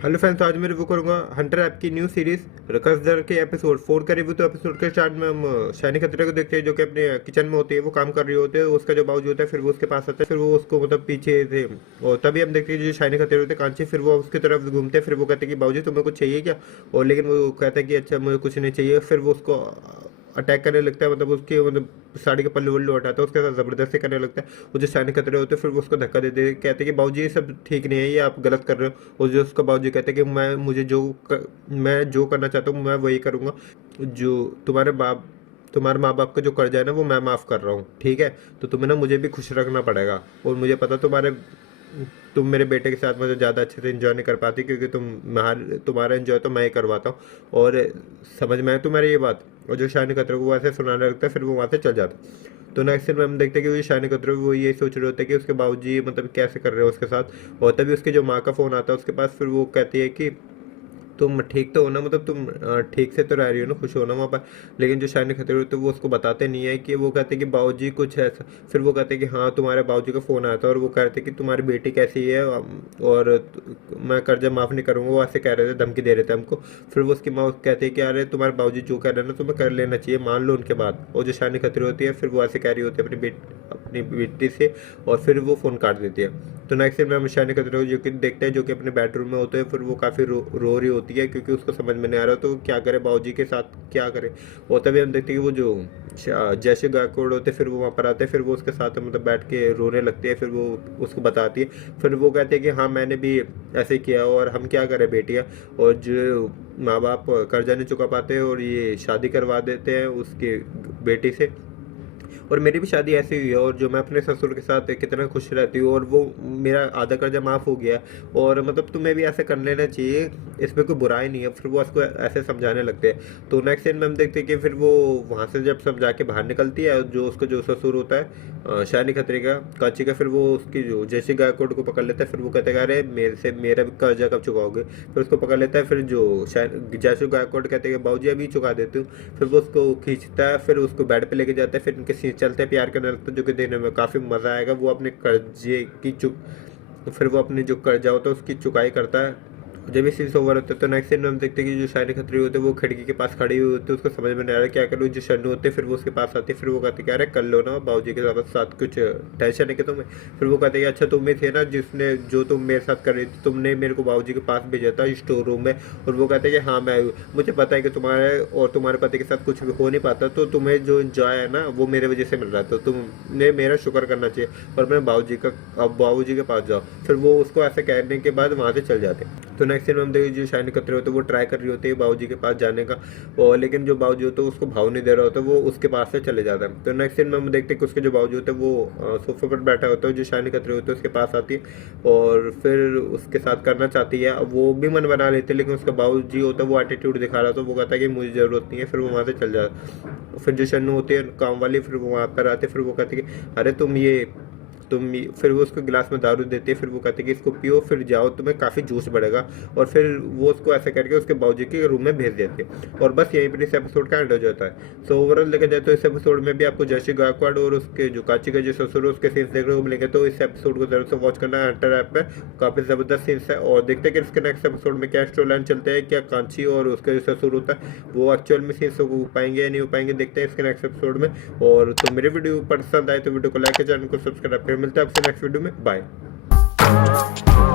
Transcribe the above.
Hello friends, तो आज मैं रिव्यू करूंगा हंटर ऐप की न्यू सीरीज रकसदर के एपिसोड 4 का रिव्यू। तो एपिसोड के स्टार्ट में हम शाइनी खतरे को देखते हैं जो कि अपने किचन में होती है, वो काम कर रही होती है। उसका जो बाबूजी होता है फिर वो उसके पास आता है, फिर वो उसको मतलब पीछे थे। और तभी हम देखते हैं जो शाइनी खतरे होते हैं कांची, फिर वो उसकी तरफ घूमते हैं। फिर वो कहते हैं कि बाबूजी तुम्हें कुछ चाहिए क्या। और लेकिन वो कहता है कि अच्छा मुझे कुछ नहीं चाहिए। फिर वो उसको अटैक करने लगता है, मतलब उसकी मतलब साड़ी के पल्लू वल्लू हटाता है, उसके साथ ज़बरदस्ती करने लगता है। वो जो शाइनी खतरे होते हैं फिर वो उसको धक्का देते हैं, कहते हैं कि बाबूजी ये सब ठीक नहीं है, ये आप गलत कर रहे हो। और जो उसका बाबूजी कहते हैं कि मैं जो करना चाहता हूँ मैं वही करूँगा। जो तुम्हारे माँ बाप का जो कर्जा है ना वो मैं माफ़ कर रहा हूँ, ठीक है। तो तुम्हें ना मुझे भी खुश रखना पड़ेगा। और मुझे पता तुम मेरे बेटे के साथ मतलब ज़्यादा अच्छे से एंजॉय नहीं कर पाती, क्योंकि तुम्हारा एंजॉय तो मैं ही करवाता हूँ। और समझ में आए तुम्हारी ये बात। और जो शाइनी खतरे को वैसे सुनाने लगता है, फिर वो वहाँ से चल जाता है। तो नेक्स्ट सीन में हम देखते हैं कि वो शाइनी खतरे वो ये सोच रहे होते हैं कि उसके बाबूजी मतलब कैसे कर रहे हो उसके साथ। और तभी उसके जो माँ का फ़ोन आता है उसके पास, फिर वो कहती है कि तुम ठीक तो हो ना, मतलब तुम ठीक से तो रह रही हो ना, खुश हो ना वहाँ पर। लेकिन जो शाइनी खतरे होते हैं वो उसको बताते नहीं है कि वो कहते हैं कि बाबूजी कुछ ऐसा। फिर वो कहते हैं कि हाँ तुम्हारे बाबूजी का फ़ोन आया था और वो कहते हैं कि तुम्हारी बेटी कैसी है, और मैं कर्जा माफ़ नहीं करूँगा, वो ऐसे कह रहे थे, धमकी दे रहे थे हमको। फिर वो उसकी माँ कहती है कि अरे तुम्हारे बाबूजी जो कह रहे हैं ना तुम्हें कर लेना चाहिए, मान लो उनके बाद। और जो शाइनी खतरे होती है फिर वो ऐसे कह रही होती है अपनी बेटी से। और फिर वो फ़ोन काट देती है। तो नेक्स्ट सीन में हम शाइनी खतरे को जो कि देखते हैं जो कि अपने बेडरूम में होते हैं। फिर वो काफ़ी रो रही होती है, क्योंकि उसको समझ में नहीं आ रहा तो क्या करे, बाबूजी के साथ क्या करे। और तभी हम देखते हैं कि वो जो जैसे गायकवाड़ होते हैं फिर वो वहाँ पर आते हैं। फिर वो उसके साथ मतलब बैठ के रोने लगते हैं। फिर वो उसको बताती है। फिर वो कहते हैं कि हाँ मैंने भी ऐसे किया और हम क्या करें बेटिया। और जो माँ बाप कर्जा नहीं चुका पाते और ये शादी करवा देते हैं उसकी बेटी से। और मेरी भी शादी ऐसी हुई है, और जो मैं अपने ससुर के साथ कितना खुश रहती हूँ, और वो मेरा आधा कर्जा माफ़ हो गया। और मतलब तुम्हें भी ऐसा कर लेना चाहिए, इसमें कोई बुराई नहीं है। फिर वो उसको ऐसे समझाने लगते हैं। तो नेक्स्ट सीन में हम देखते हैं कि फिर वो वहाँ से जब समझा के बाहर निकलती है, जो उसका जो ससुर होता है शाइनी खतरे का काची का, फिर वो उसकी जो जैसी गायकवाड़ को पकड़ लेता है। फिर वो कहता है अरे मेरे से मेरा भी कर्जा कब चुकाओगे। फिर उसको पकड़ लेता है। फिर जो जैसे गायकवाड़ कहते हैं बाबूजी अभी चुका देती हूँ। फिर वो उसको खींचता है, फिर उसको बेड पे लेके जाता है। फिर इनके सीन चलते हैं, प्यार करने लगता है, जो कि देखने में काफ़ी मज़ा आएगा। वो अपने कर्जे की चुक फिर वो अपने जो कर्जा होता है उसकी चुकाई करता है। जब ये सीन ओवर होता है तो नेक्स्ट सीन में हम देखते हैं कि जो शाइनी खतरी होते हैं वो खिड़की के पास खड़ी हुई होती है। उसको समझ में नहीं आ रहा क्या करूँ। जो शन्नू होते हैं फिर वो उसके पास आती है। फिर वो कहते हैं कि अरे कर लो ना बाबूजी के साथ, कुछ टेंशन है कि तुम्हें। फिर वो कहते हैं कि अच्छा तुम ही थे ना जिसने जो तुम मेरे साथ कर रही थी, तुमने मेरे को बाबूजी के पास भेजा था स्टोर रूम में। और वो कहते हैं कि हाँ मैं हूँ, मुझे पता है कि तुम्हारे और तुम्हारे पति के साथ कुछ भी हो नहीं पाता, तो तुम्हें जो इंजॉय है ना वो मेरे वजह से मिल रहा है, तो तुमने मेरा शुक्र करना चाहिए। और मैं अब बाबूजी के पास जाओ। फिर वो उसको ऐसे कहने के बाद वहाँ से चल जाते हैं। तो नेक्स्ट सीन में हम देखिए जो शाइनी खतरे होते हैं वो ट्राई कर रही होती है बाबूजी के पास जाने का। और लेकिन जो बाबूजी होता है उसको भाव नहीं दे रहा होता, वो उसके पास से चले जाता है। तो नेक्स्ट सीन में हम देखते हैं कि उसके जो बाबूजी होते हैं वो सोफे पर बैठा होता है। जो शाइनी खतरे होते हैं उसके पास आती है और फिर उसके साथ करना चाहती है। अब वो भी मन बना लेते हैं, लेकिन उसका बाबूजी होता है वो एटीट्यूड दिखा रहा था। वो कहता है कि मुझे ज़रूरत नहीं है। फिर वो वहाँ से चल जाता। फिर जो शन्नू होती है काम वाली, फिर वो वहाँ पर आते। फिर वो कहते कि अरे फिर वो उसको गिलास में दारू देते हैं। फिर वो कहते हैं कि इसको पियो फिर जाओ, तुम्हें काफ़ी जोश बढ़ेगा। और फिर वो उसको ऐसे करके उसके बाबूजी के रूम में भेज देते हैं। और बस यहीं पर इस एपिसोड का एंड हो जाता है। सो ओवरऑल देखा जाए तो इस एपिसोड में भी आपको जैसे गायकवाड़ और उसके जो काची का जो ससुर है उसके सीन्स देखने को मिलेंगे। तो इस एपिसोड को जरूर से वॉच करना है, एंटर ऐप पे काफ़ी ज़बरदस्त सीन्स है। और देखते हैं कि इसके नेक्स्ट एपिसोड में क्या स्टोरी लाइन चलते हैं, क्या कांची और उसका जो ससुर होता है वो एक्चुअल में सीन्स हो पाएंगे या नहीं हो पाएंगे, देखते हैं इसके नेक्स्ट एपिसोड में। और तो मेरे वीडियो पसंद आए तो वीडियो को लाइक, चैनल को सब्सक्राइब कर। मिलते हैं आपसे नेक्स्ट वीडियो में, बाय।